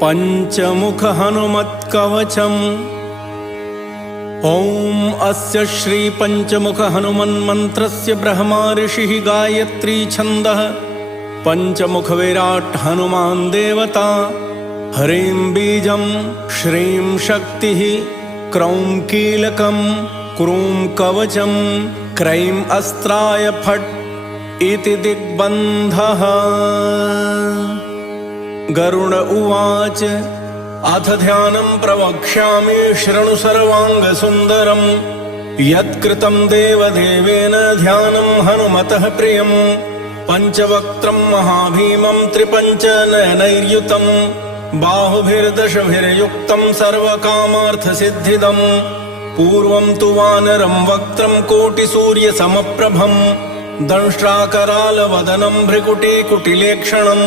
पंचमुख हनुमत्कवचम्। ॐ अस्य श्री पंचमुख हनुमन्मन्त्रस्य ब्रह्मा ऋषिः गायत्री छन्दः। पंचमुख विराट् हनुमान् देवता। ह्रीं बीजं श्रीं शक्तिः क्रौं कीलकं क्रूं कवचं क्रैं अस्त्राय फट् इति दिग्बन्धः। गरुड उवाच अथ ध्यानं प्रवक्ष्यामि शृणु सर्वाङ्गसुन्दरं यत्कृतं देवदेवेन ध्यानं हनुमतः प्रियं। पञ्चवक्त्रं महाभीमं त्रिपञ्चनयनैर्युतं बाहुभिर्दशभिर्युक्तं सर्वकामार्थसिद्धिदं। पूर्वं तु वानरं वक्त्रं कोटिसूर्यसमप्रभं दंष्ट्राकरालवदनं भ्रिकुटीकुटिलेक्षणं